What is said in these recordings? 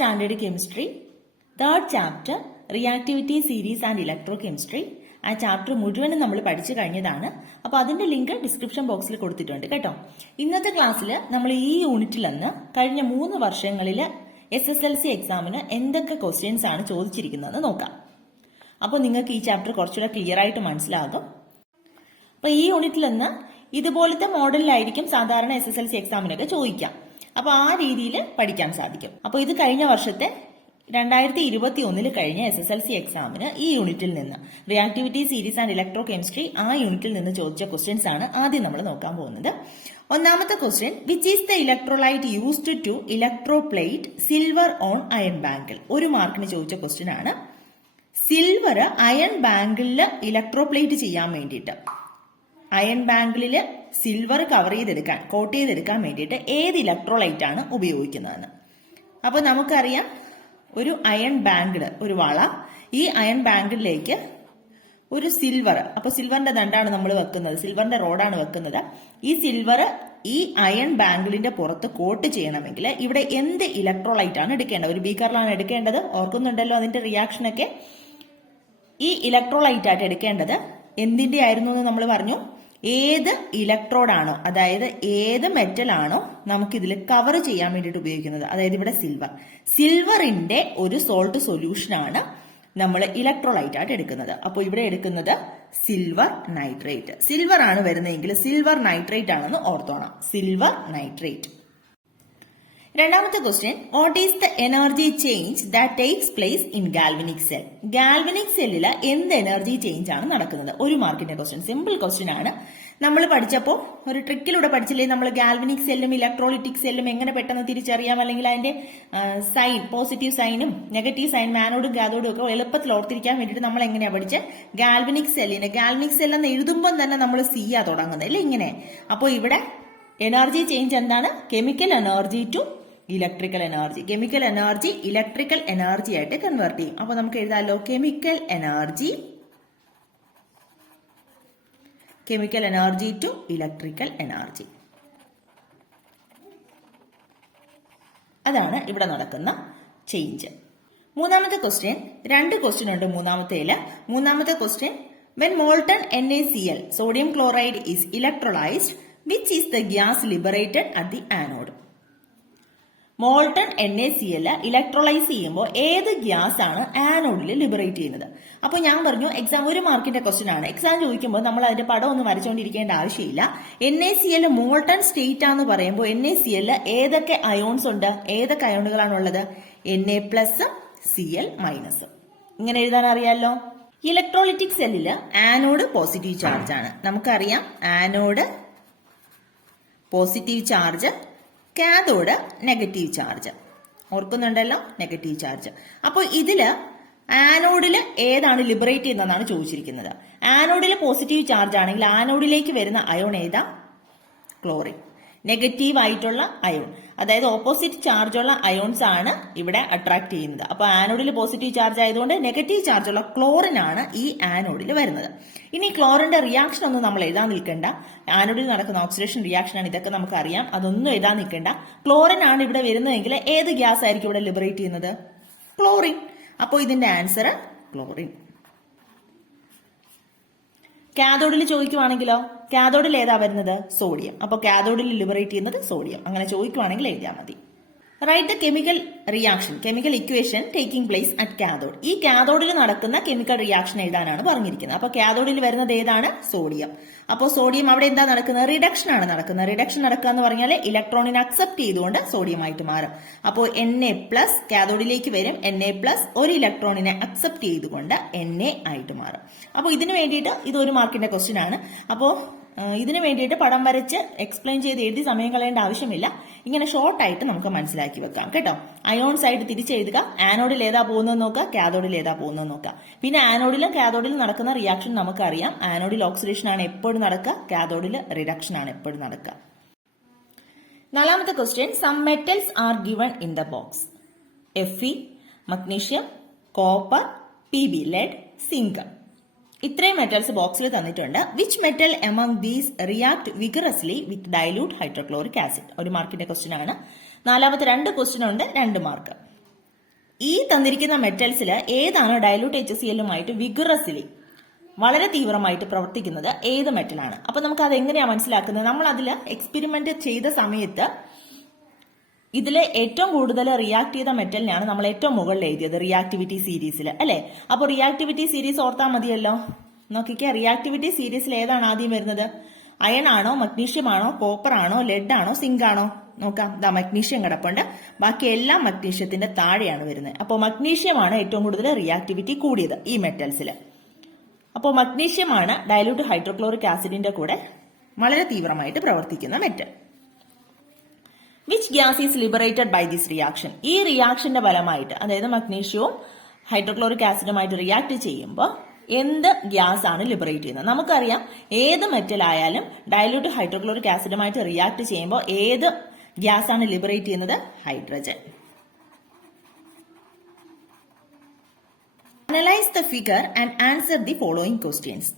Standard chemistry, third chapter reactivity series and electrochemistry. ആ chapter മുഴുവനും നമ്മൾ പഠിച്ചു കഴിഞ്ഞതാണ്. അപ്പോൾ അതിന്റെ ലിങ്ക് ഡിസ്ക്രിപ്ഷൻ ബോക്സിൽ കൊടുത്തിട്ടുണ്ട് കേട്ടോ. ഇന്നത്തെ ക്ലാസ്സിൽ നമ്മൾ ഈ യൂണിറ്റിൽ നിന്ന് കഴിഞ്ഞ 3 വർഷങ്ങളിൽ SSLC എക്സാമിന് എന്തൊക്കെ ക്വസ്റ്റ്യൻസ് ആണ് ചോദിച്ചിരിക്കുന്നതെന്ന് നോക്കാം. അപ്പോൾ നിങ്ങൾക്ക് ഈ ചാപ്റ്റർ കുറച്ചുകൂടെ ക്ലിയർ ആയിട്ട് മനസ്സിലാകും. അപ്പോൾ ഈ യൂണിറ്റിൽ നിന്ന് ഇതുപോലത്തെ മോഡലിലായിരിക്കും സാധാരണ SSLC എക്സാമിനൊക്കെ ചോദിക്കാം. അപ്പോൾ ആ രീതിയിൽ പഠിക്കാൻ സാധിക്കും. അപ്പോൾ ഇത് കഴിഞ്ഞ വർഷത്തെ 2021 കഴിഞ്ഞ SSLC എക്സാമിന് ഈ യൂണിറ്റിൽ നിന്ന് reactivity series and electro chemistry ആ യൂണിറ്റിൽ നിന്ന് ചോദിച്ച ക്വസ്റ്റ്യൻസ് ആണ് ആദ്യം നമ്മൾ നോക്കാൻ പോകുന്നത്. ഒന്നാമത്തെ question, which is the electrolyte used to electroplate silver on iron bangle? 1 മാർക്കിന് ചോദിച്ച ക്വസ്റ്റ്യൻ ആണ്. സിൽവർ അയൺ ബാങ്കിളിൽ ഇലക്ട്രോപ്ലേറ്റ് ചെയ്യാൻ വേണ്ടിയിട്ട്, അയൺ ബാങ്കിളിൽ സിൽവർ കവർ ചെയ്തെടുക്കാൻ, കോട്ട് ചെയ്തെടുക്കാൻ വേണ്ടിയിട്ട് ഏത് ഇലക്ട്രോലൈറ്റ് ആണ് ഉപയോഗിക്കുന്നതെന്ന്. അപ്പൊ നമുക്കറിയാം, ഒരു അയൺ ബാങ്കിൾ, ഒരു വള, ഈ അയൺ ബാങ്കിളിലേക്ക് ഒരു സിൽവർ, അപ്പൊ സിൽവറിന്റെ ദണ്ടാണ് നമ്മൾ വെക്കുന്നത്, സിൽവറിന്റെ റോഡാണ് വെക്കുന്നത്. ഈ സിൽവർ ഈ അയൺ ബാങ്കിളിന്റെ പുറത്ത് കോട്ട് ചെയ്യണമെങ്കിൽ ഇവിടെ എന്ത് ഇലക്ട്രോലൈറ്റ് ആണ് എടുക്കേണ്ടത്? ഒരു ബീക്കറിലാണ് എടുക്കേണ്ടത്. ഓർക്കുന്നുണ്ടല്ലോ അതിന്റെ റിയാക്ഷനൊക്കെ. ഈ ഇലക്ട്രോലൈറ്റ് ആയിട്ട് എടുക്കേണ്ടത് എന്തിന്റെ ആയിരുന്നു എന്ന് നമ്മൾ പറഞ്ഞു. ഏത് ഇലക്ട്രോഡാണോ, അതായത് ഏത് മെറ്റൽ ആണോ നമുക്ക് ഇതിൽ കവർ ചെയ്യാൻ വേണ്ടിയിട്ട് ഉപയോഗിക്കുന്നത്, അതായത് ഇവിടെ സിൽവർ, സിൽവറിന്റെ ഒരു സോൾട്ട് സൊല്യൂഷൻ ആണ് നമ്മൾ ഇലക്ട്രോലൈറ്റ് ആയിട്ട് എടുക്കുന്നത്. അപ്പോൾ ഇവിടെ എടുക്കുന്നത് സിൽവർ നൈട്രേറ്റ്. സിൽവർ ആണ് വരുന്നതെങ്കിൽ സിൽവർ നൈട്രേറ്റ് ആണെന്ന് ഓർത്തോണം, സിൽവർ നൈട്രേറ്റ്. രണ്ടാമത്തെ question, what is the energy change that takes place in galvanic cell? Galvanic സെല്ലിൽ എന്ത് എനർജി ചേഞ്ച് ആണ് നടക്കുന്നത്? 1 മാർക്കിന്റെ ക്വസ്റ്റ്യൻ, സിമ്പിൾ ക്വസ്റ്റ്യൻ ആണ്. നമ്മൾ പഠിച്ചപ്പോൾ ഒരു ട്രിക്കിലൂടെ പഠിച്ചില്ലേ, നമ്മൾ ഗാൽവനിക് സെല്ലും ഇലക്ട്രോളിറ്റിക് സെല്ലും എങ്ങനെ പെട്ടെന്ന് തിരിച്ചറിയാം, അല്ലെങ്കിൽ അതിന്റെ സൈൻ, പോസിറ്റീവ് സൈനും നെഗറ്റീവ് സൈൻ, മാനോഡും കാഥോഡും ഒക്കെ എളുപ്പത്തിൽ ഓർത്തിരിക്കാൻ വേണ്ടിയിട്ട് നമ്മൾ എങ്ങനെയാ പഠിച്ചത്? ഗാൽവനിക് സെല്ലിന്, ഗാൽവനിക് സെൽ എന്ന് എഴുതുമ്പോൾ തന്നെ നമ്മൾ സിയാ തുടങ്ങുന്നത് അല്ലേ, ഇങ്ങനെ. അപ്പോൾ ഇവിടെ എനർജി ചേഞ്ച് എന്താണ്? Chemical energy to electrical energy. Chemical energy electrical energy ആയിട്ട് കൺവേർട്ട് ചെയ്യും. അപ്പൊ നമുക്ക് എഴുതാമല്ലോ, chemical energy to electrical energy. അതാണ് ഇവിടെ നടക്കുന്ന ചേഞ്ച്. മൂന്നാമത്തെ ക്വസ്റ്റ്യൻ, 2 ക്വസ്റ്റ്യൻ ഉണ്ട് മൂന്നാമത്തേല്. മൂന്നാമത്തെ question, when molten NaCl, sodium chloride, is electrolyzed, which is the gas liberated at the anode? Molten NaCl electrolyse ചെയ്യുമ്പോൾ ഏത് ഗ്യാസ് ആണ് ആനോഡിൽ ലിബറേറ്റ് ചെയ്യുന്നത്? അപ്പൊ ഞാൻ പറഞ്ഞു, എക്സാം 1 മാർക്കിന്റെ ക്വസ്റ്റ്യൻ ആണ്. എക്സാം ചോദിക്കുമ്പോൾ നമ്മൾ അതിന്റെ പടം ഒന്നും വരച്ചുകൊണ്ടിരിക്കേണ്ട ആവശ്യമില്ല. NaCl മോൾട്ടൺ സ്റ്റേറ്റ് ആണെന്ന് പറയുമ്പോൾ NaCl ഏതൊക്കെ അയോൺസ് ഉണ്ട്? ഏതൊക്കെ അയോണുകളാണുള്ളത്? Na+, Cl-. ഇങ്ങനെ എഴുതാൻ അറിയാമല്ലോ. ഇലക്ട്രോളിറ്റിക് സെല്ലില് ആനോഡ് പോസിറ്റീവ് ചാർജ് ആണ്. നമുക്കറിയാം, anode positive charge, cathode negative charge. ഓർക്കുന്നുണ്ടല്ലോ, നെഗറ്റീവ് ചാർജ്. അപ്പോൾ ഇതില് ആനോഡില് ഏതാണ് ലിബറേറ്റ് ചെയ്യുന്നതെന്നാണ് ചോദിച്ചിരിക്കുന്നത്. ആനോഡില് പോസിറ്റീവ് ചാർജ് ആണെങ്കിൽ ആനോഡിലേക്ക് വരുന്ന അയോൺ ഏതാ? ക്ലോറിൻ. നെഗറ്റീവ് ആയിട്ടുള്ള അയോൺ, അതായത് ഓപ്പോസിറ്റ് ചാർജ് ഉള്ള അയോൺസ് ആണ് ഇവിടെ അട്രാക്ട് ചെയ്യുന്നത്. അപ്പൊ ആനോഡിൽ പോസിറ്റീവ് ചാർജ് ആയതുകൊണ്ട് നെഗറ്റീവ് ചാർജ് ഉള്ള ക്ലോറിൻ ആണ് ഈ ആനോഡിൽ വരുന്നത്. ഇനി ക്ലോറിന്റെ റിയാക്ഷൻ ഒന്നും നമ്മൾ എഴുതാൻ നിൽക്കേണ്ട. ആനോഡിൽ നടക്കുന്ന ഓക്സിഡേഷൻ റിയാക്ഷൻ ആണ്, ഇതൊക്കെ നമുക്ക് അറിയാം. അതൊന്നും എഴുതാൻ നിൽക്കേണ്ട. ക്ലോറിൻ ആണ് ഇവിടെ വരുന്നതെങ്കിൽ ഏത് ഗ്യാസ് ആയിരിക്കും ഇവിടെ ലിബറേറ്റ് ചെയ്യുന്നത്? ക്ലോറിൻ. അപ്പോൾ ഇതിന്റെ ആൻസർ ക്ലോറിൻ. കാഥോഡിൽ ചോദിക്കുവാണെങ്കിലോ, കാഥോഡിൽ ഏതാ വരുന്നത്? സോഡിയം. അപ്പൊ കാഥോഡിൽ ലിബറേറ്റ് ചെയ്യുന്നത് സോഡിയം. അങ്ങനെ ചോദിക്കുവാണെങ്കിൽ എഴുതിയാൽ മതി. Right the chemical reaction, chemical equation taking place at cathode. ഈ കാഥോഡിൽ നടക്കുന്ന കെമിക്കൽ റിയാക്ഷൻ എഴുതാനാണ് പറഞ്ഞിരിക്കുന്നത്. അപ്പൊ കാഥോഡിൽ വരുന്നത് ഏതാണ്? സോഡിയം. അപ്പോൾ സോഡിയം അവിടെ എന്താ നടക്കുന്നത്? റിഡക്ഷൻ ആണ് നടക്കുന്നത്. റിഡക്ഷൻ നടക്കുക എന്ന് പറഞ്ഞാൽ ഇലക്ട്രോണിനെ അക്സെപ്റ്റ് ചെയ്തുകൊണ്ട് സോഡിയം ആയിട്ട് മാറും. അപ്പോൾ Na+, കാഥോഡിലേക്ക് വരും. Na+, ഒരു ഇലക്ട്രോണിനെ അക്സെപ്റ്റ് ചെയ്തുകൊണ്ട് Na ആയിട്ട് മാറും. അപ്പോൾ ഇതിനു വേണ്ടിയിട്ട് ഇത് 1 മാർക്കിന്റെ ക്വസ്റ്റ്യൻ ആണ്. അപ്പോൾ ഇതിനു വേണ്ടിയിട്ട് പടം വരച്ച് എക്സ്പ്ലെയിൻ ചെയ്ത് എഴുതി സമയം കളയേണ്ട ആവശ്യമില്ല. ഇങ്ങനെ ഷോർട്ട് ആയിട്ട് നമുക്ക് മനസ്സിലാക്കി വെക്കാം കേട്ടോ. അയോൺസ് ആയിട്ട് തിരിച്ചെഴുതുക. ആനോഡിൽ ഏതാ പോകുന്നതെന്ന് നോക്കുക, കാഥോഡിൽ ഏതാ പോകുന്നതെന്ന് നോക്കുക. പിന്നെ ആനോഡിലും കാഥോഡിലും നടക്കുന്ന റിയാക്ഷൻ നമുക്കറിയാം. ആനോഡിൽ ഓക്സിഡേഷൻ ആണ് എപ്പോഴും നടക്കുക, കാഥോഡിൽ റിഡക്ഷൻ ആണ് എപ്പോഴും നടക്കുക. 4ാമത്തെ question, some metals are given in the box. Fe, magnesium, copper, Pb, lead, zinc. ഇത്രയും മെറ്റൽസ് ബോക്സിൽ തന്നിട്ടുണ്ട്. Which metal among these react vigorously with dilute hydrochloric acid? 1 മാർക്കിന്റെ ക്വസ്റ്റ്യൻ ആണ്. 4ാമത്തെ 2 ക്വസ്റ്റ്യൻ ഉണ്ട്, 2 മാർക്ക്. ഈ തന്നിരിക്കുന്ന മെറ്റൽസിൽ ഏതാണ് ഡയലൂട്ട് HCl-ലുമായിട്ട് വിഗറസ്ലി വളരെ തീവ്രമായിട്ട് പ്രവർത്തിക്കുന്നത് ഏത് മെറ്റലാണ്? അപ്പൊ നമുക്ക് അത് എങ്ങനെയാണ് മനസ്സിലാക്കുന്നത്? നമ്മൾ അതിൽ എക്സ്പെരിമെന്റ് ചെയ്ത സമയത്ത് ഇതിലെ ഏറ്റവും കൂടുതൽ റിയാക്ട് ചെയ്ത മെറ്റലിനാണ് നമ്മൾ ഏറ്റവും മുകളിൽ എഴുതിയത് റിയാക്ടിവിറ്റി സീരീസിൽ, അല്ലെ? അപ്പോൾ റിയാക്ടിവിറ്റി സീരീസ് ഓർത്താൽ മതിയല്ലോ. നോക്കിക്കേ, റിയാക്ടിവിറ്റി സീരീസിൽ ഏതാണ് ആദ്യം വരുന്നത്? അയൺ ആണോ, മഗ്നീഷ്യം ആണോ, കോപ്പർ ആണോ, ലെഡ് ആണോ, സിങ്ക് ആണോ? നോക്കാം, ദാ മഗ്നീഷ്യം കിടപ്പുണ്ട്. ബാക്കി എല്ലാം മഗ്നീഷ്യത്തിന്റെ താഴെയാണ് വരുന്നത്. അപ്പോൾ മഗ്നീഷ്യമാണ് ഏറ്റവും കൂടുതൽ റിയാക്ടിവിറ്റി കൂടിയത് ഈ മെറ്റൽസിൽ. അപ്പോൾ മഗ്നീഷ്യമാണ് ഡയലൂട്ട് ഹൈഡ്രോക്ലോറിക് ആസിഡിന്റെ കൂടെ വളരെ തീവ്രമായിട്ട് പ്രവർത്തിക്കുന്ന metal. Which gas is liberated by this reaction? ഈ റിയാക്ഷന്റെ ഫലമായിട്ട്, അതായത് മഗ്നീഷ്യവും ഹൈഡ്രോക്ലോറിക് ആസിഡുമായിട്ട് റിയാക്ട് ചെയ്യുമ്പോൾ എന്ത് ഗ്യാസ് ആണ് ലിബറേറ്റ് ചെയ്യുന്നത്? നമുക്കറിയാം, ഏത് മെറ്റൽ ആയാലും ഡയലൂട്ട് ഹൈഡ്രോക്ലോറിക് ആസിഡുമായിട്ട് റിയാക്ട് ചെയ്യുമ്പോൾ ഏത് ഗ്യാസ് ആണ് ലിബറേറ്റ് ചെയ്യുന്നത്? Hydrogen. Analyse the figure and answer the following questions.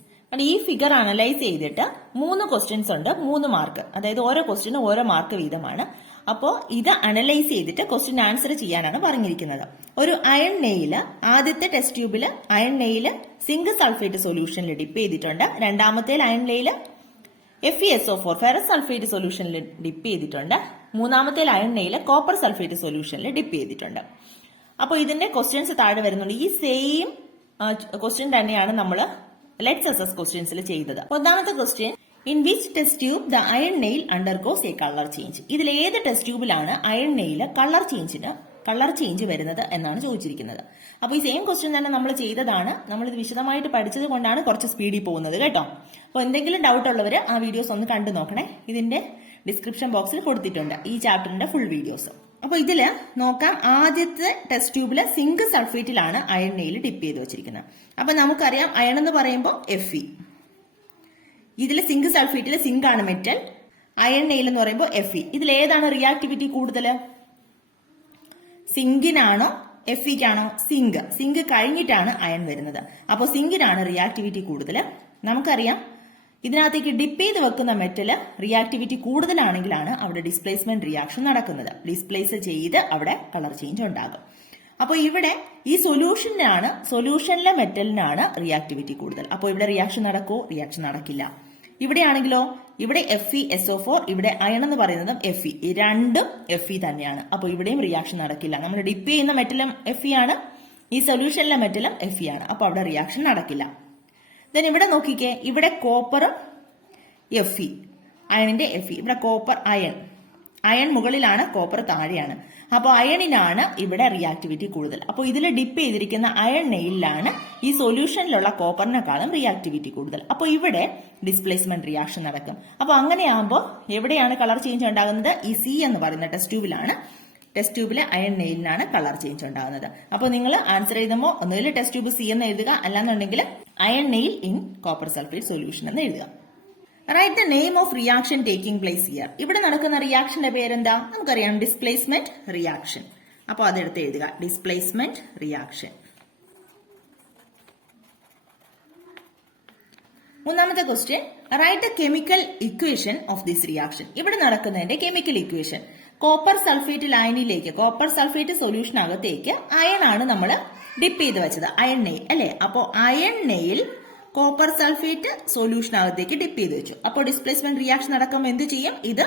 ഈ ഫിഗർ അനലൈസ് ചെയ്തിട്ട് 3 ക്വസ്റ്റ്യൻസ് ഉണ്ട്, 3 മാർക്ക്. അതായത് ഓരോ ക്വസ്റ്റ്യനും ഓരോ മാർക്ക് വീതമാണ്. അപ്പോൾ ഇത് അനലൈസ് ചെയ്തിട്ട് ക്വസ്റ്റ്യൻ ആൻസർ ചെയ്യാനാണ് പറഞ്ഞിരിക്കുന്നത്. ഒരു അയൺ നെയിൽ ആദ്യത്തെ ടെസ്റ്റ് ട്യൂബിൽ അയൺ നെയിൽ സിങ്ക് സൾഫേറ്റ് സൊല്യൂഷനിൽ ഡിപ്പ് ചെയ്തിട്ടുണ്ട്. രണ്ടാമത്തെ iron nail FeSO4 ferrous sulphate സൊല്യൂഷനിൽ ഡിപ്പ് ചെയ്തിട്ടുണ്ട്. മൂന്നാമത്തെ അയൺ നെയിൽ കോപ്പർ സൾഫേറ്റ് സൊല്യൂഷനിൽ ഡിപ്പ് ചെയ്തിട്ടുണ്ട്. അപ്പോൾ ഇതിന്റെ ക്വസ്റ്റ്യൻസ് താഴെ വരുന്നുണ്ട്. ഈ സെയിം ക്വസ്റ്റ്യൻ തന്നെയാണ് നമ്മൾ ലെറ്റ്സ് അസസ് ക്വസ്റ്റ്യൻസിൽ ചെയ്തത്. ഒന്നാമത്തെ question, in which test tube the iron nail undergoes a colour change? ഇതിൽ ഏത് ടെസ്റ്റ് ട്യൂബിലാണ് അയൺ നെയിൽ കളർ ചേഞ്ച് വരുന്നത് എന്നാണ് ചോദിച്ചിരിക്കുന്നത്. അപ്പോൾ ഈ സെയിം ക്വസ്റ്റ്യൻ തന്നെ നമ്മൾ ചെയ്തതാണ്. നമ്മൾ ഇത് വിശദമായിട്ട് പഠിച്ചത് കൊണ്ടാണ് കുറച്ച് സ്പീഡിൽ പോകുന്നത് കേട്ടോ. അപ്പോൾ എന്തെങ്കിലും ഡൗട്ട് ഉള്ളവർ ആ വീഡിയോസ് ഒന്ന് കണ്ടു നോക്കണേ. ഇതിന്റെ ഡിസ്ക്രിപ്ഷൻ ബോക്സിൽ കൊടുത്തിട്ടുണ്ട് ഈ ചാപ്റ്ററിന്റെ ഫുൾ വീഡിയോസ്. അപ്പോൾ ഇതില് നോക്കാം, ആദ്യത്തെ ടെസ്റ്റ് ട്യൂബില് സിങ്ക് സൾഫേറ്റിലാണ് അയൺ നെയിൽ ഡിപ്പ് ചെയ്ത് വെച്ചിരിക്കുന്നത്. അപ്പൊ നമുക്കറിയാം, അയൺ എന്ന് പറയുമ്പോൾ Fe. ഇതിൽ സിങ്ക് സൾഫേറ്റിൽ സിങ്ക് ആണ് മെറ്റൽ, അയൺ നെയിൽ എന്ന് പറയുമ്പോൾ Fe. ഇതിൽ ഏതാണ് റിയാക്ടിവിറ്റി കൂടുതൽ? സിങ്കിനാണോ Feക്കാണോ? സിങ്ക് കഴിഞ്ഞിട്ടാണ് അയൺ വരുന്നത്. അപ്പോൾ സിങ്കിനാണ് റിയാക്ടിവിറ്റി കൂടുതൽ. നമുക്കറിയാം, ഇതിനകത്തേക്ക് ഡിപ്പ് ചെയ്ത് വെക്കുന്ന മെറ്റല് റിയാക്ടിവിറ്റി കൂടുതലാണെങ്കിലാണ് അവിടെ ഡിസ്പ്ലേസ്മെന്റ് റിയാക്ഷൻ നടക്കുന്നത്. ഡിസ്പ്ലേസ് ചെയ്ത് അവിടെ കളർ ചേഞ്ച് ഉണ്ടാകും. അപ്പോൾ ഇവിടെ ഈ സൊല്യൂഷനിലെ മെറ്റലിനാണ് റിയാക്ടിവിറ്റി കൂടുതൽ. അപ്പോൾ ഇവിടെ റിയാക്ഷൻ നടക്കുമോ? റിയാക്ഷൻ നടക്കില്ല. ഇവിടെയാണെങ്കിലോ, ഇവിടെ FeSO4, ഇവിടെ അയൺ എന്ന് പറയുന്നതും Fe. ഈ രണ്ടും Fe തന്നെയാണ്. അപ്പോൾ ഇവിടെയും റിയാക്ഷൻ നടക്കില്ല. നമ്മൾ ഡിപ്പ് ചെയ്യുന്ന മെറ്റലും Fe ആണ്, ഈ സൊല്യൂഷനിലെ മെറ്റലും Fe ആണ്. അപ്പോൾ അവിടെ റിയാക്ഷൻ നടക്കില്ല. ദെൻ ഇവിടെ നോക്കിക്കേ, ഇവിടെ കോപ്പറും Fe, അയണിന്റെ Fe. ഇവിടെ കോപ്പർ അയൺ മുകളിലാണ്, കോപ്പർ താഴെയാണ്. അപ്പോൾ അയണിനാണ് ഇവിടെ റിയാക്ടിവിറ്റി കൂടുതൽ. അപ്പോൾ ഇതിൽ ഡിപ്പ് ചെയ്തിരിക്കുന്ന അയൺ നെയിലാണ് ഈ സൊല്യൂഷനിലുള്ള കോപ്പറിനെക്കാളും റിയാക്ടിവിറ്റി കൂടുതൽ. അപ്പോൾ ഇവിടെ ഡിസ്പ്ലേസ്മെന്റ് റിയാക്ഷൻ നടക്കും. അപ്പോൾ അങ്ങനെയാകുമ്പോൾ എവിടെയാണ് കളർ ചേഞ്ച് ഉണ്ടാകുന്നത്? ഈ C എന്ന് പറയുന്ന ടെസ്റ്റ് ട്യൂബിലാണ്. ടെസ്റ്റ് ട്യൂബിലെ അയൺ നെയിലിനാണ് കളർ ചേഞ്ച് ഉണ്ടാകുന്നത്. അപ്പോൾ നിങ്ങൾ ആൻസർ എഴുതുമ്പോൾ ഒന്നുകിൽ ടെസ്റ്റ് ട്യൂബ് C എന്ന് എഴുതുക, അല്ലാന്നുണ്ടെങ്കിൽ iron nail in copper sulphate solution എന്ന് എഴുതുക. Write the name of reaction taking place here. ഇവിടെ നടക്കുന്ന റിയാക്ഷന്റെ പേരെന്താ? നമുക്കറിയാം, ഡിസ്പ്ലേസ്മെന്റ് റിയാക്ഷൻ. അപ്പോൾ അതെടുത്ത് എഴുതുക, ഡിസ്പ്ലേസ്മെന്റ് റിയാക്ഷൻ. മൂന്നാമത്തെ question, write the chemical equation of this reaction. ഇവിടെ നടക്കുന്നതിന്റെ കെമിക്കൽ ഇക്വേഷൻ. കോപ്പർ സൾഫേറ്റ് ലൈനിലേക്ക്, കോപ്പർ സൾഫേറ്റ് സൊല്യൂഷനകത്തേക്ക് അയൺ ആണ് നമ്മൾ ഡിപ്പ് ചെയ്ത് വെച്ചത്, അയൺ നെയിൽ അല്ലെ? അപ്പോൾ അയൺ നെയിൽ കോപ്പർ സൾഫേറ്റ് സൊല്യൂഷനകത്തേക്ക് ഡിപ്പ് ചെയ്ത് വെച്ചു. അപ്പോൾ ഡിസ്പ്ലേസ്മെന്റ് റിയാക്ഷൻ നടക്കുമ്പോൾ എന്ത് ചെയ്യും? ഇത്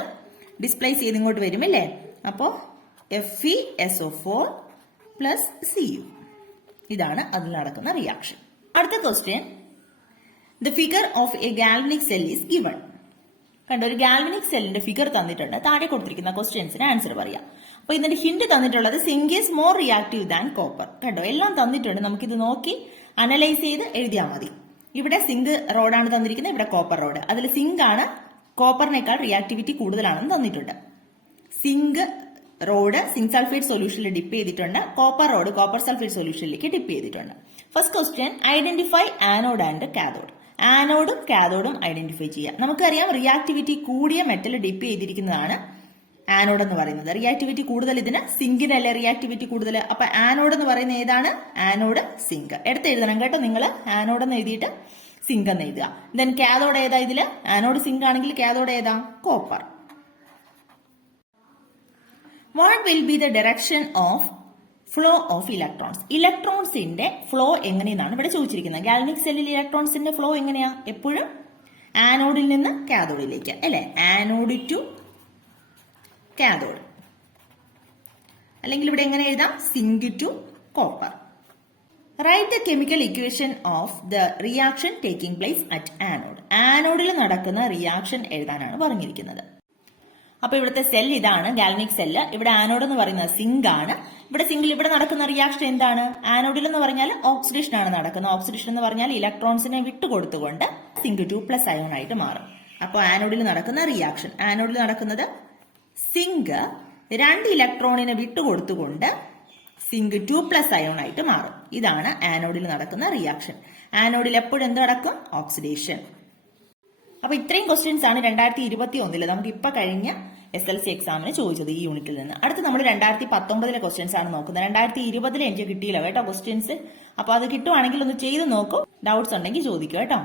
ഡിസ്പ്ലേസ് ചെയ്ത് ഇങ്ങോട്ട് വരും അല്ലേ? അപ്പോൾ FeSO4 പ്ലസ് Cu. ഇതാണ് അതിൽ നടക്കുന്ന റിയാക്ഷൻ. അടുത്ത question, the figure of A galvanic cell is given. കണ്ടോ, ഒരു ഗാൽവനിക് സെല്ലിന്റെ ഫിഗർ തന്നിട്ടുണ്ട്. താഴെ കൊടുത്തിരിക്കുന്ന ക്വസ്റ്റ്യൻസിന് ആൻസർ പറയാം. അപ്പൊ ഇതിന്റെ ഹിന്റ് തന്നിട്ടുള്ളത് zinc is more reactive than copper. കണ്ടോ, എല്ലാം തന്നിട്ടുണ്ട്. നമുക്കിത് നോക്കി അനലൈസ് ചെയ്ത് എഴുതിയാൽ മതി. ഇവിടെ സിങ്ക് റോഡാണ് തന്നിരിക്കുന്നത്, ഇവിടെ കോപ്പർ റോഡ്. അതിൽ സിങ്ക് ആണ് കോപ്പറിനേക്കാൾ റിയാക്ടിവിറ്റി കൂടുതലാണെന്ന് തന്നിട്ടുണ്ട്. സിങ്ക് റോഡ് സിങ്ക് സൾഫേറ്റ് സൊല്യൂഷനിൽ ഡിപ്പ് ചെയ്തിട്ടുണ്ട്, കോപ്പർ റോഡ് കോപ്പർ സൾഫേറ്റ് സൊല്യൂഷനിലേക്ക് ഡിപ്പ് ചെയ്തിട്ടുണ്ട്. First question, identify anode and cathode. ആനോഡും കാഥോഡും ഐഡന്റിഫൈ ചെയ്യാം. നമുക്കറിയാം, റിയാക്ടിവിറ്റി കൂടിയ മെറ്റൽ ഡിപ്പ് ചെയ്തിരിക്കുന്നതാണ് ആനോഡ് എന്ന് പറയുന്നത്. റിയാക്ടിവിറ്റി കൂടുതൽ ഇതിന് സിങ്കിനല്ലേ റിയാക്ടിവിറ്റി കൂടുതൽ. അപ്പൊ ആനോഡ് എന്ന് പറയുന്നത് ഏതാണ്? Anode zinc. എടുത്ത് എഴുതണം കേട്ടോ നിങ്ങൾ. ആനോഡ് എന്ന് എഴുതിയിട്ട് സിങ്ക് എന്ന് എഴുതുക. ദെൻ കാഥോഡ് ഏതാ? ഇതില് ആനോഡ് സിങ്ക് ആണെങ്കിൽ കാഥോഡ് ഏതാ? Copper. What will be the direction of flow of electrons. ഇലക്ട്രോൺസിന്റെ ഫ്ലോ എങ്ങനെയെന്നാണ് ഇവിടെ ചോദിച്ചിരിക്കുന്നത്. ഗാൽവനിക് സെല്ലിൽ ഇലക്ട്രോൺസിന്റെ ഫ്ലോ എങ്ങനെയാ? എപ്പോഴും ആനോഡിൽ നിന്ന് കാഥോഡിലേക്ക്, അല്ലെ? ആനോഡ് ടു കാഥോഡ്, അല്ലെങ്കിൽ ഇവിടെ എങ്ങനെ എഴുതാം? Zinc to copper. Write the chemical equation of the reaction taking place at anode. ആനോഡിൽ നടക്കുന്ന റിയാക്ഷൻ എഴുതാനാണ് പറഞ്ഞിരിക്കുന്നത്. അപ്പൊ ഇവിടുത്തെ സെൽ ഇതാണ്, ഗാൽവനിക് സെല്ല്. ഇവിടെ ആനോഡ് എന്ന് പറയുന്നത് സിങ്ക് ആണ്. ഇവിടെ സിങ്കിൽ ഇവിടെ നടക്കുന്ന റിയാക്ഷൻ എന്താണ്? ആനോഡിൽ എന്ന് പറഞ്ഞാൽ ഓക്സിഡേഷൻ ആണ് നടക്കുന്നത്. ഓക്സിഡേഷൻ എന്ന് പറഞ്ഞാൽ ഇലക്ട്രോൺസിനെ വിട്ടുകൊടുത്തുകൊണ്ട് സിങ്ക് 2+ അയോൺ ആയിട്ട് മാറും. അപ്പോൾ ആനോഡിൽ നടക്കുന്ന റിയാക്ഷൻ, ആനോഡിൽ നടക്കുന്നത് സിങ്ക് 2 ഇലക്ട്രോണിനെ വിട്ടുകൊടുത്തുകൊണ്ട് സിങ്ക് 2+ അയോൺ ആയിട്ട് മാറും. ഇതാണ് ആനോഡിൽ നടക്കുന്ന റിയാക്ഷൻ. ആനോഡിൽ എപ്പോഴും എന്ത് നടക്കും? ഓക്സിഡേഷൻ. അപ്പൊ ഇത്രയും ക്വസ്റ്റ്യൻസ് ആണ് 2021 നമുക്ക് ഇപ്പൊ കഴിഞ്ഞ SLC എക്സാമിന് ചോദിച്ചത് ഈ യൂണിറ്റിൽ നിന്ന്. അടുത്ത് നമ്മൾ 2019 ക്വസ്റ്റ്യൻസ് ആണ് നോക്കുന്നത്. 2020 എനിക്ക് കിട്ടിയില്ല കേട്ടോ ക്വസ്റ്റ്യൻസ്. അപ്പൊ അത് കിട്ടുവാണെങ്കിൽ ഒന്ന് ചെയ്ത് നോക്കൂ. ഡൗട്ട്സ് ഉണ്ടെങ്കിൽ ചോദിക്കും കേട്ടോ.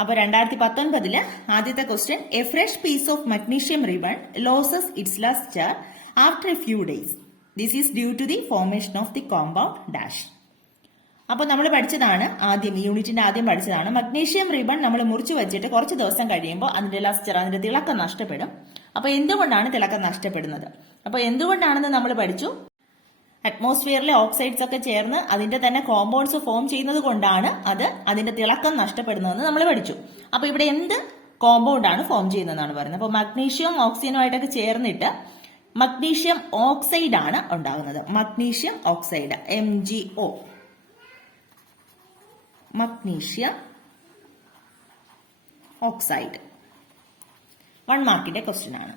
അപ്പൊ 2019 ആദ്യത്തെ question, a fresh piece of magnesium ribbon losses its lustre after a few days. This is due to the formation of the compound dash. അപ്പൊ നമ്മൾ പഠിച്ചതാണ് ആദ്യം, ഈ യൂണിറ്റിന്റെ ആദ്യം പഠിച്ചതാണ്, മഗ്നീഷ്യം റിബൺ നമ്മൾ മുറിച്ചു വെച്ചിട്ട് കുറച്ച് ദിവസം കഴിയുമ്പോൾ അതിന്റെ ലസ്റ്റർ, അതിന്റെ തിളക്കം നഷ്ടപ്പെടും. അപ്പൊ എന്തുകൊണ്ടാണ് തിളക്കം നഷ്ടപ്പെടുന്നത്? അപ്പൊ എന്തുകൊണ്ടാണെന്ന് നമ്മൾ പഠിച്ചു. അറ്റ്മോസ്ഫിയറിലെ ഓക്സൈഡ്സ് ഒക്കെ ചേർന്ന് അതിന്റെ തന്നെ കോമ്പൗണ്ട്സ് ഫോം ചെയ്യുന്നത് കൊണ്ടാണ് അത് അതിന്റെ തിളക്കം നഷ്ടപ്പെടുന്നതെന്ന് നമ്മൾ പഠിച്ചു. അപ്പൊ ഇവിടെ എന്ത് കോമ്പൗണ്ട് ആണ് ഫോം ചെയ്യുന്നതെന്നാണ് പറയുന്നത്. അപ്പൊ മഗ്നീഷ്യം ഓക്സിജനുമായിട്ടൊക്കെ ചേർന്നിട്ട് മഗ്നീഷ്യം ഓക്സൈഡ് ആണ് ഉണ്ടാകുന്നത്. Magnesium oxide, MgO, magnesium oxide. 1 മാർക്കിന്റെ ക്വസ്റ്റ്യൻ ആണ്.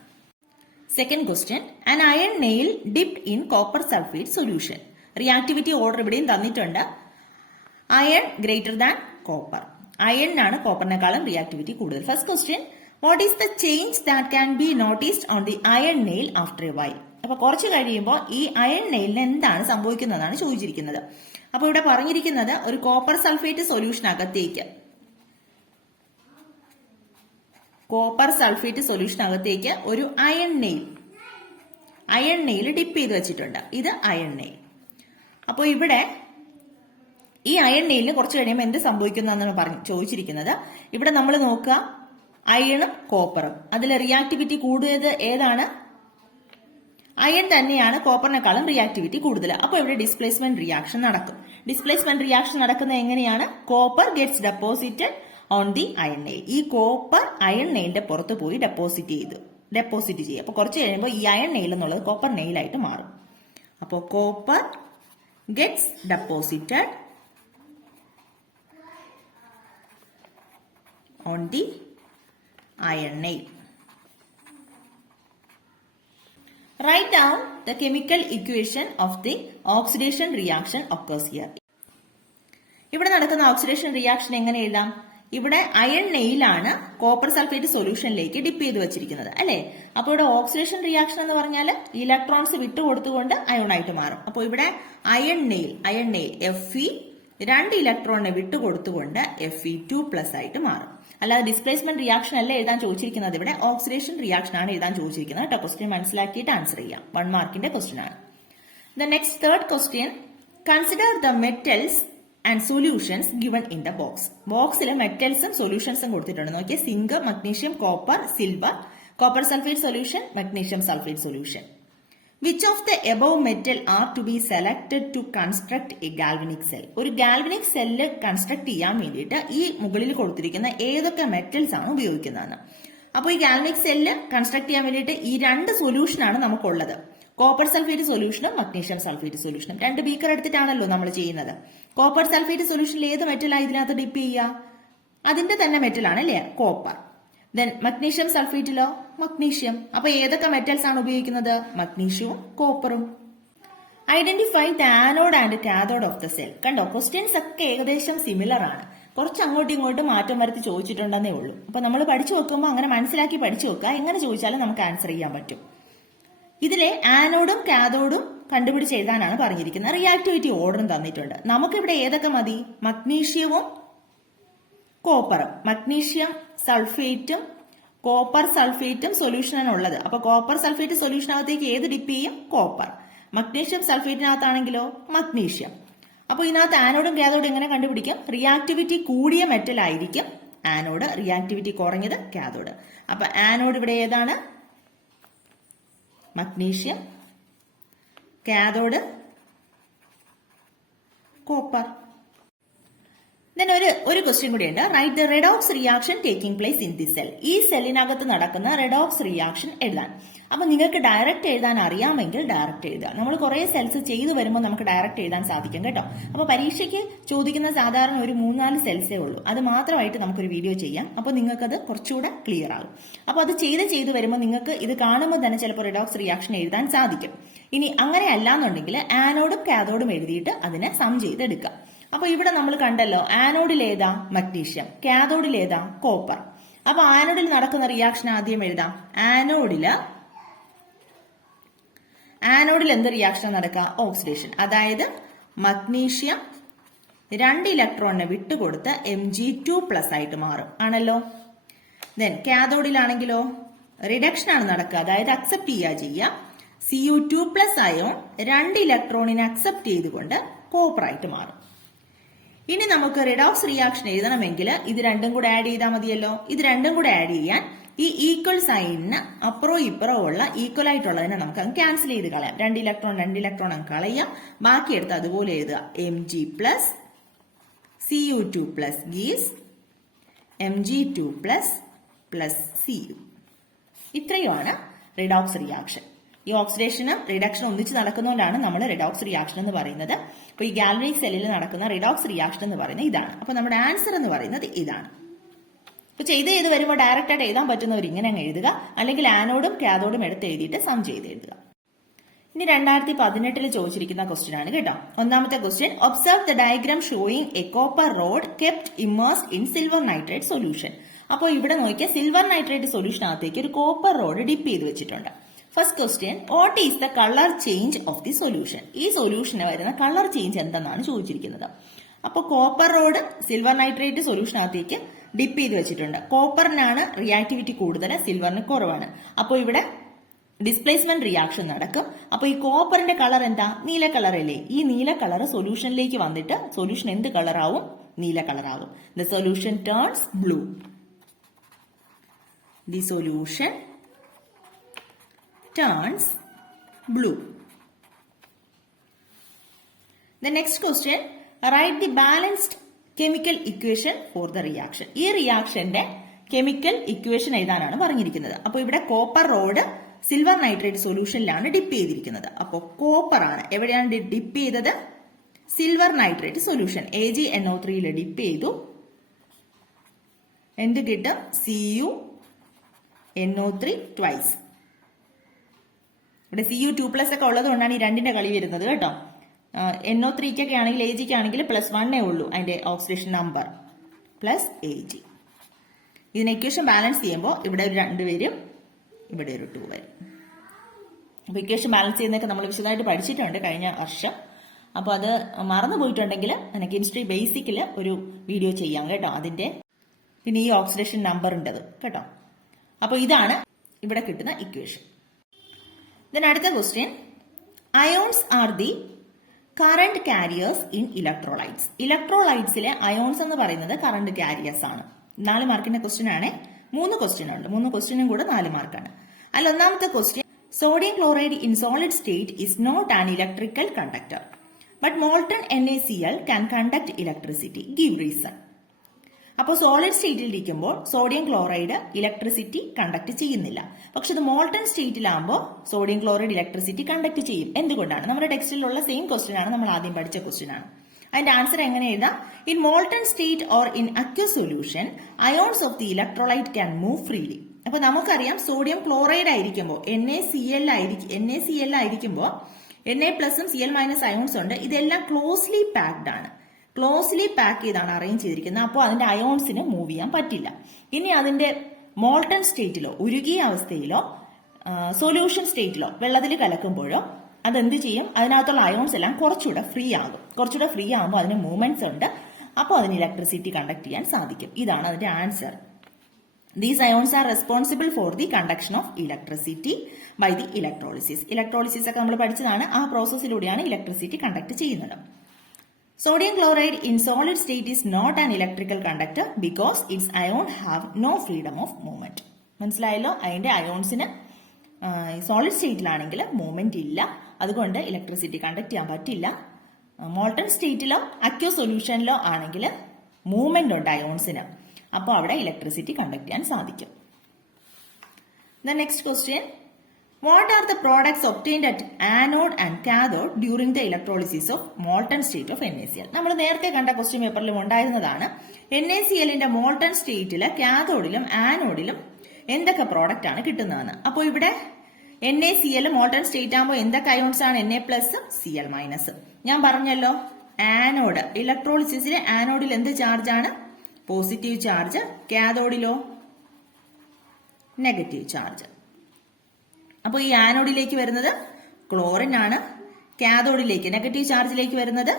Second question, an iron nail dipped in copper sulphate solution. Reactivity order ഇവിടെയും തന്നിട്ടുണ്ട്. Iron greater than copper. അയണിനാണ് കോപ്പറിനെക്കാളും റിയാക്ടിവിറ്റി കൂടുതൽ. First question, what is the change that can be noticed on the iron nail after a while. അപ്പൊ കുറച്ച് കഴിയുമ്പോൾ ഈ iron നെയിലിന് എന്താണ് സംഭവിക്കുന്നതാണ് ചോദിച്ചിരിക്കുന്നത്. അപ്പൊ ഇവിടെ പറഞ്ഞിരിക്കുന്നത് ഒരു കോപ്പർ സൾഫേറ്റ് സൊല്യൂഷനകത്തേക്ക് ഒരു അയൺ നെയിൽ ഡിപ്പ് ചെയ്ത് വെച്ചിട്ടുണ്ട്. ഇത് അയൺ നെയിൽ. അപ്പോൾ ഇവിടെ ഈ അയൺ നെയിലിന് കുറച്ച് കഴിയുമ്പോൾ എന്ത് സംഭവിക്കുന്നതെന്നാണ് ചോദിച്ചിരിക്കുന്നത്. ഇവിടെ നമ്മൾ നോക്കുക, അയണും കോപ്പറും, അതിൽ റിയാക്ടിവിറ്റി കൂടുതൽ ഏതാണ്? അയൺ തന്നെയാണ് കോപ്പറിനെക്കാളും റിയാക്ടിവിറ്റി കൂടുതൽ. അപ്പോൾ ഇവിടെ ഡിസ്പ്ലേസ്മെന്റ് റിയാക്ഷൻ നടക്കും. ഡിസ്പ്ലേസ്മെന്റ് റിയാക്ഷൻ നടക്കുന്നത് എങ്ങനെയാണ്? Copper gets deposited on the iron nail. ഈ കോപ്പർ അയൺ നെയിലിന്റെ പുറത്ത് പോയി ഡെപ്പോസിറ്റ് ചെയ്യും. അപ്പൊ കുറച്ച് കഴിയുമ്പോൾ ഈ അയൺ നെയിൽ എന്നുള്ളത് കോപ്പർ നെയിലായിട്ട് മാറും. അപ്പോൾ copper gets deposited on the iron nail. Write down the chemical equation of the oxidation reaction occurs here. ഇവിടെ നടക്കുന്ന ഓക്സിഡേഷൻ റിയാക്ഷൻ എങ്ങനെ എഴുതാം? ഇവിടെ അയൺ നെയിലാണ് കോപ്പർ സൾഫേറ്റ് സൊല്യൂഷനിലേക്ക് ഡിപ്പ് ചെയ്ത് വെച്ചിരിക്കുന്നത്, അല്ലെ? അപ്പോൾ ഇവിടെ ഓക്സിഡേഷൻ റിയാക്ഷൻ എന്ന് പറഞ്ഞാൽ ഇലക്ട്രോൺസ് വിട്ടുകൊടുത്തുകൊണ്ട് അയോണായിട്ട് മാറും. അപ്പോൾ ഇവിടെ അയൺ നെയിൽ Fe 2 ഇലക്ട്രോണിനെ വിട്ടുകൊടുത്തുകൊണ്ട് Fe2+ ആയിട്ട് മാറും. അല്ലാതെ ഡിസ്പ്ലേസ്മെന്റ് റിയാക്ഷൻ അല്ല എഴുതാൻ ചോദിച്ചിരിക്കുന്നത്. ഇവിടെ ഓക്സിഡേഷൻ റിയാക്ഷൻ ആണ് എഴുതാൻ ചോദിച്ചിരിക്കുന്നത് കേട്ടോ. ക്വസ്റ്റ്യൻ മനസ്സിലാക്കിയിട്ട് ആൻസർ ചെയ്യാം. 1 മാർക്കിന്റെ ക്വസ്റ്റ്യൻ ആണ്. The next third question, consider the metals and solutions given in the box. ബോക്സിൽ മെറ്റൽസും സൊല്യൂഷൻസും കൊടുത്തിട്ടുണ്ട്. നോക്കിയേ, zinc, magnesium, copper, silver, copper sulphate solution, magnesium sulphate solution. Which of the above metal are to be selected to construct a galvanic cell? ഒരു galvanic cell construct ചെയ്യാൻ വേണ്ടിയിട്ട് ഈ മുകളിൽ കൊടുത്തിരിക്കുന്ന ഏതൊക്കെ മെറ്റൽസ് ആണ് ഉപയോഗിക്കുന്നതെന്ന്. അപ്പോൾ ഈ ഗാൽവനിക് സെല്ല് കൺസ്ട്രക്ട് ചെയ്യാൻ വേണ്ടിയിട്ട് ഈ 2 സൊല്യൂഷനാണ് നമുക്കുള്ളത്. കോപ്പർ സൾഫേറ്റ് സൊല്യൂഷനും മഗ്നീഷ്യം സൾഫേറ്റ് സൊല്യൂഷനും. 2 ബീക്കർ എടുത്തിട്ടാണല്ലോ നമ്മൾ ചെയ്യുന്നത്. കോപ്പർ സൾഫേറ്റ് സൊല്യൂഷനിൽ ഏത് മെറ്റലാണ് ഇതിനകത്ത് ഡിപ്പ് ചെയ്യുക? അതിന്റെ തന്നെ മെറ്റലാണ് അല്ലേ? കോപ്പർ. ദെൻ മഗ്നീഷ്യം സൾഫേറ്റിലോ? മഗ്നീഷ്യം. അപ്പൊ ഏതൊക്കെ മെറ്റൽസ് ആണ് ഉപയോഗിക്കുന്നത്? മഗ്നീഷ്യവും കോപ്പറും. Identify the anode and cathode of the cell. കണ്ടോ, ക്വസ്റ്റ്യൻസ് ഒക്കെ ഏകദേശം സിമിലർ ആണ്. കുറച്ച് അങ്ങോട്ടും ഇങ്ങോട്ടും മാറ്റം വരുത്തി ചോദിച്ചിട്ടുണ്ടെന്നേ ഉള്ളൂ. അപ്പൊ നമ്മൾ പഠിച്ചു വെക്കുമ്പോൾ അങ്ങനെ മനസ്സിലാക്കി പഠിച്ചു വെക്കുക. എങ്ങനെ ചോദിച്ചാലും നമുക്ക് ആൻസർ ചെയ്യാൻ പറ്റും. ഇതിലെ ആനോഡും കാഥോഡും കണ്ടുപിടിച്ച് എഴുതാനാണ് പറഞ്ഞിരിക്കുന്നത്. റിയാക്ടിവിറ്റി ഓർഡറും തന്നിട്ടുണ്ട്. നമുക്കിവിടെ ഏതൊക്കെ മതി? മഗ്നീഷ്യവും കോപ്പറും. മഗ്നീഷ്യം സൾഫേറ്റും കോപ്പർ സൾഫേറ്റും സൊല്യൂഷനാണ് ഉള്ളത്. അപ്പൊ കോപ്പർ സൾഫേറ്റ് സൊല്യൂഷനകത്തേക്ക് ഏത് ഡിപ്പ് ചെയ്യും? കോപ്പർ. മഗ്നീഷ്യം സൾഫേറ്റിനകത്താണെങ്കിലോ മഗ്നീഷ്യം. അപ്പോൾ ഇതിനകത്ത് ആനോഡും കാഥോഡും എങ്ങനെ കണ്ടുപിടിക്കും? റിയാക്ടിവിറ്റി കൂടിയ മെറ്റൽ ആയിരിക്കും ആനോഡ്, റിയാക്ടിവിറ്റി കുറഞ്ഞത് കാഥോഡ്. അപ്പൊ ആനോഡ് ഇവിടെ ഏതാണ്? മഗ്നീഷ്യം. Cathode copper. ഒരു ക്വസ്റ്റ്യൻ കൂടി ഉണ്ട്. Write the redox reaction taking place in the cell. ഈ സെല്ലിനകത്ത് നടക്കുന്ന റെഡോക്സ് റിയാക്ഷൻ എഴുതാൻ. അപ്പൊ നിങ്ങൾക്ക് ഡയറക്റ്റ് എഴുതാൻ അറിയാമെങ്കിൽ ഡയറക്റ്റ് എഴുതുക. നമ്മൾ കുറെ സെൽസ് ചെയ്തു വരുമ്പോൾ നമുക്ക് ഡയറക്റ്റ് എഴുതാൻ സാധിക്കും കേട്ടോ. അപ്പൊ പരീക്ഷയ്ക്ക് ചോദിക്കുന്ന സാധാരണ ഒരു 3-4 സെൽസേ ഉള്ളൂ. അത് മാത്രമായിട്ട് നമുക്കൊരു വീഡിയോ ചെയ്യാം. അപ്പോൾ നിങ്ങൾക്കത് കുറച്ചുകൂടെ ക്ലിയർ ആകും. അപ്പോൾ അത് ചെയ്ത് വരുമ്പോൾ നിങ്ങൾക്ക് ഇത് കാണുമ്പോൾ തന്നെ ചിലപ്പോൾ റിഡോക്സ് റിയാക്ഷൻ എഴുതാൻ സാധിക്കും. ഇനി അങ്ങനെ അല്ലാന്നുണ്ടെങ്കിൽ ആനോഡും കാഥോഡും എഴുതിയിട്ട് അതിനെ സം ചെയ്തെടുക്കുക. അപ്പൊ ഇവിടെ നമ്മൾ കണ്ടല്ലോ, ആനോഡിൽ ഏതാ? മഗ്നീഷ്യം. കാഥോഡിൽ ഏതാ? കോപ്പർ. അപ്പൊ ആനോഡിൽ നടക്കുന്ന റിയാക്ഷൻ ആദ്യം എഴുതാം. ആനോഡിൽ എന്ത് റിയാക്ഷൻ നടക്കുക? ഓക്സിഡേഷൻ. അതായത് മഗ്നീഷ്യം 2 ഇലക്ട്രോണിനെ വിട്ടുകൊടുത്ത് Mg2+ ആയിട്ട് മാറും ആണല്ലോ. ദെൻ കാഥോഡിലാണെങ്കിലോ റിഡക്ഷൻ ആണ് നടക്കുക. അതായത് അക്സെപ്റ്റ് ചെയ്യുക. Cu2+ അയോൺ 2 ഇലക്ട്രോണിനെ അക്സെപ്റ്റ് ചെയ്തുകൊണ്ട് കോപ്പർ ആയിട്ട് മാറും. ഇനി നമുക്ക് റിഡോക്സ് റിയാക്ഷൻ എഴുതണമെങ്കിൽ ഇത് രണ്ടും കൂടെ ആഡ് ചെയ്താൽ മതിയല്ലോ. ഇത് രണ്ടും കൂടെ ആഡ് ചെയ്യാൻ ഈ ഈക്വൽ സൈനിന് അപ്പുറോ ഇപ്പുറോ ഉള്ള ഈക്വൽ ആയിട്ടുള്ളതിനെ നമുക്ക് അങ്ങ് ക്യാൻസൽ ചെയ്ത് കളയാം. 2 ഇലക്ട്രോൺ അങ്ങ് കളയാം. ബാക്കി എടുത്ത് അതുപോലെ എഴുതുക. Mg+ Cu2+ gives Mg2+ Cu. ഇത്രയുമാണ് റിഡോക്സ് റിയാക്ഷൻ. ഈ ഓക്സിഡേഷനും റിഡക്ഷനും ഒന്നിച്ച് നടക്കുന്നതുകൊണ്ടാണ് നമ്മൾ റിഡോക്സ് റിയാക്ഷൻ എന്ന് പറയുന്നത്. അപ്പൊ ഈ ഗാൽവനിക് സെല്ലിൽ നടക്കുന്ന റിഡോക്സ് റിയാക്ഷൻ എന്ന് പറയുന്നത് ഇതാണ്. അപ്പൊ നമ്മുടെ ആൻസർ എന്ന് പറയുന്നത് ഇതാണ്. അപ്പൊ ചെയ്ത് വരുമ്പോൾ ഡയറക്റ്റ് ആയിട്ട് എഴുതാൻ പറ്റുന്നവർ ഇങ്ങനെ അങ്ങ് എഴുതുക. അല്ലെങ്കിൽ ആനോഡും കാഥോഡും എടുത്ത് എഴുതിയിട്ട് സം ചെയ്ത് എഴുതുക. ഇനി 2018 ചോദിച്ചിരിക്കുന്ന ക്വസ്റ്റ്യൻ ആണ് കേട്ടോ. ഒന്നാമത്തെ question, observe the diagram showing A copper road kept immersed in silver nitrate solution. അപ്പോൾ ഇവിടെ നോക്കിയാൽ സിൽവർ നൈട്രേറ്റ് സൊല്യൂഷനകത്തേക്ക് ഒരു കോപ്പർ റോഡ് ഡിപ്പ് ചെയ്ത് വെച്ചിട്ടുണ്ട്. First question, what is the colour change of the solution? ഈ സൊല്യൂഷന് വരുന്ന കളർ ചേഞ്ച് എന്തെന്നാണ് ചോദിച്ചിരിക്കുന്നത്. അപ്പോൾ കോപ്പർ റോഡ് സിൽവർ നൈട്രേറ്റ് സൊല്യൂഷനകത്തേക്ക് ഡിപ്പ് ചെയ്ത് വെച്ചിട്ടുണ്ട്. കോപ്പറിനാണ് റിയാക്ടിവിറ്റി കൂടുതൽ, സിൽവറിന് കുറവാണ്. അപ്പോൾ ഇവിടെ ഡിസ്പ്ലേസ്മെന്റ് റിയാക്ഷൻ നടക്കും. അപ്പോൾ ഈ കോപ്പറിന്റെ കളർ എന്താ? നീല കളർ അല്ലേ? ഈ നീല കളർ സൊല്യൂഷനിലേക്ക് വന്നിട്ട് സൊല്യൂഷൻ എന്ത് കളറാവും? നീല കളറാവും. The solution turns blue. The solution turns blue. The next question, write the balanced chemical equation for the reaction. ഈ റിയാക്ഷന്റെ കെമിക്കൽ ഇക്വേഷൻ എഴുതാനാണ് പറഞ്ഞിരിക്കുന്നത്. അപ്പോൾ ഇവിടെ കോപ്പർ റോഡ് സിൽവർ നൈട്രേറ്റ് സൊല്യൂഷനിലാണ് ഡിപ്പ് ചെയ്തിരിക്കുന്നത്. അപ്പോൾ കോപ്പർ ആണ് എവിടെയാണ് ഡിപ്പ് ചെയ്തത്? Silver nitrate solution AgNO3 dip ചെയ്തു. എന്ത് കിട്ടും? CuNO3 twice. ഇവിടെ Cu2+ ഒക്കെ ഉള്ളത് കൊണ്ടാണ് ഈ രണ്ടിന്റെ കളി വരുന്നത് കേട്ടോ. NO3 ആണെങ്കിൽ Ag ആണെങ്കിൽ +1 ഉള്ളൂ അതിന്റെ ഓക്സിഡേഷൻ നമ്പർ +Ag. ഇതിന് ഇക്വേഷൻ ബാലൻസ് ചെയ്യുമ്പോൾ ഇവിടെ ഒരു 2 വരും, ഇവിടെ ഒരു 2 വരും. അപ്പൊ ഇക്വേഷൻ ബാലൻസ് ചെയ്യുന്നതൊക്കെ നമ്മൾ വിശദമായിട്ട് പഠിച്ചിട്ടുണ്ട് കഴിഞ്ഞ വർഷം. അപ്പോൾ അത് മറന്നു പോയിട്ടുണ്ടെങ്കിൽ കെമിസ്ട്രി ബേസിക്കിൽ ഒരു വീഡിയോ ചെയ്യാം കേട്ടോ അതിന്റെ. പിന്നെ ഈ ഓക്സിഡേഷൻ നമ്പർ ഉണ്ടത് കേട്ടോ. അപ്പോൾ ഇതാണ് ഇവിടെ കിട്ടുന്ന ഇക്വേഷൻ. Then അടുത്ത question, ions are the current carriers in electrolytes. ഇലക്ട്രോലൈറ്റ്സിലെ അയോൺസ് എന്ന് പറയുന്നത് കറന്റ് കാരിയേഴ്സ് ആണ്. 4 മാർക്കിന്റെ ക്വസ്റ്റ്യൻ ആണ്. 3 ക്വസ്റ്റ്യൻ ഉണ്ട്. 3 ക്വസ്റ്റ്യനും കൂടെ 4 മാർക്കാണ്. അതിൽ ഒന്നാമത്തെ question, sodium chloride in solid state is not an electrical conductor but molten NaCl can conduct electricity. Give reason. അപ്പോൾ സോളിഡ് സ്റ്റേറ്റിൽ ഇരിക്കുമ്പോൾ സോഡിയം ക്ലോറൈഡ് ഇലക്ട്രിസിറ്റി കണ്ടക്ട് ചെയ്യുന്നില്ല. പക്ഷെ ഇത് മോൾട്ടൺ സ്റ്റേറ്റിലാകുമ്പോൾ സോഡിയം ക്ലോറൈഡ് ഇലക്ട്രിസിറ്റി കണ്ടക്ട് ചെയ്യും. എന്തുകൊണ്ടാണ്? നമ്മുടെ ടെക്സ്റ്റിലുള്ള സെയിം ക്വസ്റ്റ്യൻ ആണ്, നമ്മൾ ആദ്യം പഠിച്ച ക്വസ്റ്റ്യൻ ആണ്. അതിന്റെ ആൻസർ എങ്ങനെ എഴുതാം? In molten state or in aqueous solution ions of the electrolyte can move freely. അപ്പൊ നമുക്കറിയാം സോഡിയം ക്ലോറൈഡ് ആയിരിക്കുമ്പോൾ NaCl ആയിരിക്കുമ്പോൾ Na+ഉം Cl- അയോൺസ് ഉണ്ട്. ഇതെല്ലാം ക്ലോസ്ലി പാക്ഡ് ആണ്. ക്ലോസ്ലി പാക്ക് ചെയ്താണ് അറേഞ്ച് ചെയ്തിരിക്കുന്നത്. അപ്പോൾ അതിന്റെ അയോൺസിന് മൂവ് ചെയ്യാൻ പറ്റില്ല. ഇനി അതിന്റെ മോൾട്ടൺ സ്റ്റേറ്റിലോ ഉരുകിയ അവസ്ഥയിലോ സൊല്യൂഷൻ സ്റ്റേറ്റിലോ വെള്ളത്തിൽ കലക്കുമ്പോഴോ അതെന്ത് ചെയ്യും? അതിനകത്തുള്ള അയോൺസ് എല്ലാം കുറച്ചുകൂടെ ഫ്രീ ആകും. കുറച്ചുകൂടെ ഫ്രീ ആകുമ്പോൾ അതിന് മൂവ്മെന്റ്സ് ഉണ്ട്. അപ്പോൾ അതിന് ഇലക്ട്രിസിറ്റി കണ്ടക്ട് ചെയ്യാൻ സാധിക്കും. ഇതാണ് അതിന്റെ answer. These ions are responsible for the conduction of electricity by the electrolysis. Electrolysis ഒക്കെ നമ്മൾ പഠിച്ചതാണ്. ആ പ്രോസസ്സിലൂടെയാണ് ഇലക്ട്രിസിറ്റി കണ്ടക്ട് ചെയ്യുന്നത്. Sodium chloride in solid state is not an electrical conductor because its ion have no freedom of movement. മനസ്സിലായല്ലോ? അതിന്റെ അയോൺസിന് solid സ്റ്റേറ്റിലാണെങ്കിൽ movement ഇല്ല, അതുകൊണ്ട് electricity conduct ചെയ്യാൻ പറ്റില്ല. മോൾട്ടൺ സ്റ്റേറ്റിലോ അക്വ സൊല്യൂഷനിലോ ആണെങ്കിൽ മൂവ്മെന്റ് ഉണ്ട് അയോൺസിന്, അപ്പോൾ അവിടെ ഇലക്ട്രിസിറ്റി കണ്ടക്ട് ചെയ്യാൻ സാധിക്കും. The next question. What are the products obtained at anode and cathode during the electrolysis of molten state of NaCl? നമ്മൾ നേരത്തെ കണ്ട ക്വസ്റ്റ്യൻ പേപ്പറിലും ഉണ്ടായിരുന്നതാണ്. NaClന്റെ മോൾട്ടൺ സ്റ്റേറ്റില് കാഥോഡിലും ആനോഡിലും എന്തൊക്കെ പ്രോഡക്റ്റ് ആണ് കിട്ടുന്നതെന്ന്. അപ്പോൾ ഇവിടെ NaCl മോൾട്ടൺ സ്റ്റേറ്റ് ആകുമ്പോൾ എന്തൊക്കെ അയോൺസ് ആണ്? Na+Cl-. ഞാൻ പറഞ്ഞല്ലോ ആനോഡ് ഇലക്ട്രോളിസിസിലെ ആനോഡിൽ എന്ത് ചാർജ് ആണ്? Positive charge. കാഥോഡിലോ നെഗറ്റീവ് ചാർജ്. അപ്പോൾ ഈ ആനോഡിലേക്ക് വരുന്നത് ക്ലോറിൻ ആണ്, കാഥോഡിലേക്ക് നെഗറ്റീവ് ചാർജിലേക്ക് വരുന്നത്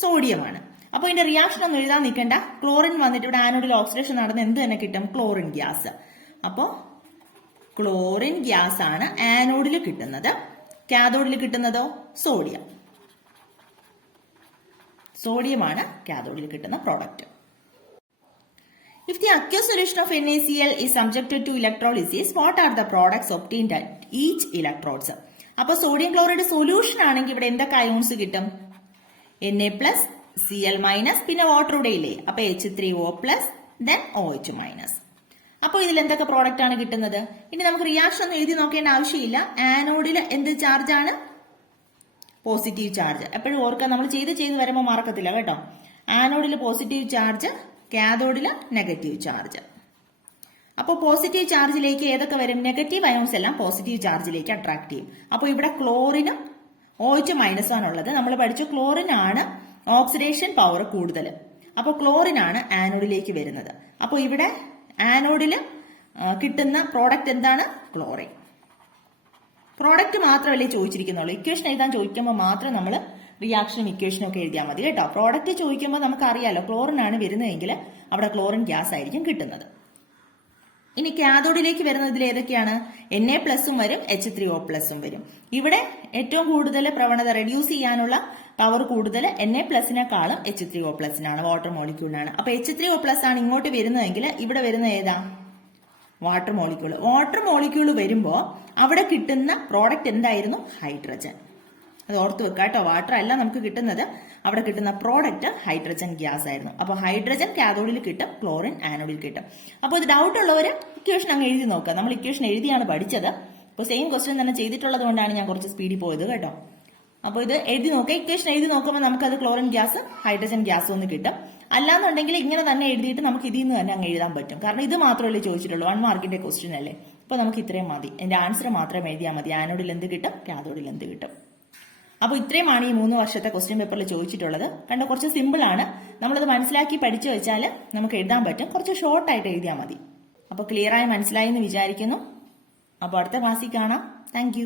സോഡിയം ആണ്. അപ്പോൾ ഇതിന്റെ റിയാക്ഷൻ ഒന്നും എഴുതാൻ നിൽക്കണ്ട. ക്ലോറിൻ വന്നിട്ട് ഇവിടെ ആനോഡിൽ ഓക്സിഡേഷൻ നടന്ന് എന്ത് തന്നെ കിട്ടും? Chlorine gas. അപ്പോൾ ക്ലോറിൻ ഗ്യാസ് ആണ് ആനോഡിൽ കിട്ടുന്നത്. കാഥോഡിൽ കിട്ടുന്നതോ സോഡിയം. സോഡിയമാണ് കാഥോഡിൽ കിട്ടുന്ന product. If the aqueous solution of NaCl is subjected to electrolysis, what are the products obtained at each electrodes? അപ്പോൾ സോഡിയം ക്ലോറൈഡ് സൊല്യൂഷൻ ആണെങ്കിൽ ഇവിടെ എന്തൊക്കെ അയോൺസ് കിട്ടും? Na+Cl-, പിന്നെ വാട്ടർ ഇവിടെ ഇല്ലേ, അപ്പൊ H3O+, then OH-. അപ്പോൾ ഇതിൽ എന്തൊക്കെ പ്രോഡക്റ്റ് ആണ് കിട്ടുന്നത്? ഇനി നമുക്ക് റിയാക്ഷൻ ഒന്നും എഴുതി നോക്കേണ്ട ആവശ്യമില്ല. ആനോഡിൽ എന്ത് ചാർജ് ആണ്? Positive charge. എപ്പോഴും ഓർക്കുക, നമ്മൾ ചെയ്ത് വരുമ്പോൾ മറക്കത്തില്ല കേട്ടോ. ആനോഡിൽ പോസിറ്റീവ് ചാർജ്, കാഥോഡിൽ നെഗറ്റീവ് ചാർജ്. അപ്പോൾ പോസിറ്റീവ് ചാർജിലേക്ക് ഏതൊക്കെ വരും? നെഗറ്റീവ് അയോൺസ് എല്ലാം പോസിറ്റീവ് ചാർജിലേക്ക് അട്രാക്ട് ചെയ്യും. അപ്പോൾ ഇവിടെ ക്ലോറിനും OH- ആണുള്ളത്. നമ്മൾ പഠിച്ചു ക്ലോറിൻ ആണ് ഓക്സിഡേഷൻ പവർ കൂടുതൽ. അപ്പോൾ ക്ലോറിൻ ആണ് ആനോഡിലേക്ക് വരുന്നത്. അപ്പോൾ ഇവിടെ ആനോഡിൽ കിട്ടുന്ന പ്രോഡക്റ്റ് എന്താണ്? ക്ലോറിൻ. പ്രോഡക്റ്റ് മാത്രമല്ലേ ചോദിച്ചിരിക്കുന്നുള്ളൂ. ഇക്വേഷൻ എഴുതാൻ ചോദിക്കുമ്പോൾ മാത്രം നമ്മൾ റിയാക്ഷനും ഇക്വേഷനും ഒക്കെ എഴുതിയാൽ മതി കേട്ടോ. പ്രോഡക്റ്റ് ചോദിക്കുമ്പോൾ നമുക്ക് അറിയാലോ ക്ലോറിൻ ആണ് വരുന്നതെങ്കിൽ അവിടെ ക്ലോറിൻ ഗ്യാസ് ആയിരിക്കും കിട്ടുന്നത്. ഇനി കാഥോഡിലേക്ക് വരുന്നതിൽ ഏതൊക്കെയാണ്? Na+ വരും, H3O+ വരും. ഇവിടെ ഏറ്റവും കൂടുതൽ പ്രവണത റെഡ്യൂസ് ചെയ്യാനുള്ള പവർ കൂടുതൽ Na+നെക്കാളും H3O+നാണ്, വാട്ടർ മോളിക്യൂളിനാണ്. അപ്പൊ H3O+ ആണ് ഇങ്ങോട്ട് വരുന്നതെങ്കിൽ ഇവിടെ വരുന്ന ഏതാ? Water molecule. വാട്ടർ മോളിക്യൂൾ വരുമ്പോൾ അവിടെ കിട്ടുന്ന പ്രോഡക്റ്റ് എന്തായിരുന്നു? ഹൈഡ്രജൻ. അത് ഓർത്ത് വെക്കുക കേട്ടോ. വാട്ടർ അല്ല നമുക്ക് കിട്ടുന്നത്, അവിടെ കിട്ടുന്ന പ്രോഡക്റ്റ് ഹൈഡ്രജൻ ഗ്യാസ് ആയിരുന്നു. അപ്പോൾ ഹൈഡ്രജൻ കാഥോഡിൽ കിട്ടും, ക്ലോറിൻ ആനോഡിൽ കിട്ടും. അപ്പോൾ ഇത് ഡൗട്ട് ഉള്ളവർ ഇക്വേഷൻ അങ്ങ് എഴുതി നോക്കുക. നമ്മൾ ഇക്വേഷൻ എഴുതിയാണ് പഠിച്ചത്. അപ്പോൾ സെയിം ക്വസ്റ്റ്യൻ തന്നെ ചെയ്തിട്ടുള്ളത് കൊണ്ടാണ് ഞാൻ കുറച്ച് സ്പീഡിൽ പോയത് കേട്ടോ. അപ്പോൾ ഇത് എഴുതി നോക്കുക. ഇക്വേഷൻ എഴുതി നോക്കുമ്പോൾ നമുക്കത് ക്ലോറിൻ ഗ്യാസ് ഹൈഡ്രജൻ ഗ്യാസ് ഒന്ന് കിട്ടും. അല്ലാന്നുണ്ടെങ്കിൽ ഇങ്ങനെ തന്നെ എഴുതിയിട്ട് നമുക്ക് ഇതിൽ നിന്ന് തന്നെ അങ്ങ് എഴുതാൻ പറ്റും. കാരണം ഇത് മാത്രമല്ലേ ചോദിച്ചിട്ടുള്ളൂ, 1 മാർക്കിന്റെ ക്വസ്റ്റ്യൻ അല്ലേ. അപ്പോൾ നമുക്ക് ഇത്രയും മതി. എന്റെ ആൻസർ മാത്രം എഴുതിയാൽ മതി. ആനോഡിൽ എന്ത് കിട്ടും, കാഥോഡിൽ എന്ത് കിട്ടും. അപ്പോൾ ഇത്രയുമാണ് ഈ 3 വർഷത്തെ ക്വസ്റ്റ്യൻ പേപ്പറിൽ ചോദിച്ചിട്ടുള്ളത്. കണ്ടോ, കുറച്ച് സിമ്പിൾ ആണ്. നമ്മളത് മനസ്സിലാക്കി പഠിച്ചു വെച്ചാൽ നമുക്ക് എഴുതാൻ പറ്റും. കുറച്ച് ഷോർട്ടായിട്ട് എഴുതിയാൽ മതി. അപ്പോൾ ക്ലിയറായി മനസ്സിലായി എന്ന് വിചാരിക്കുന്നു. അപ്പോൾ അടുത്ത ക്ലാസ്സിൽ കാണാം. താങ്ക്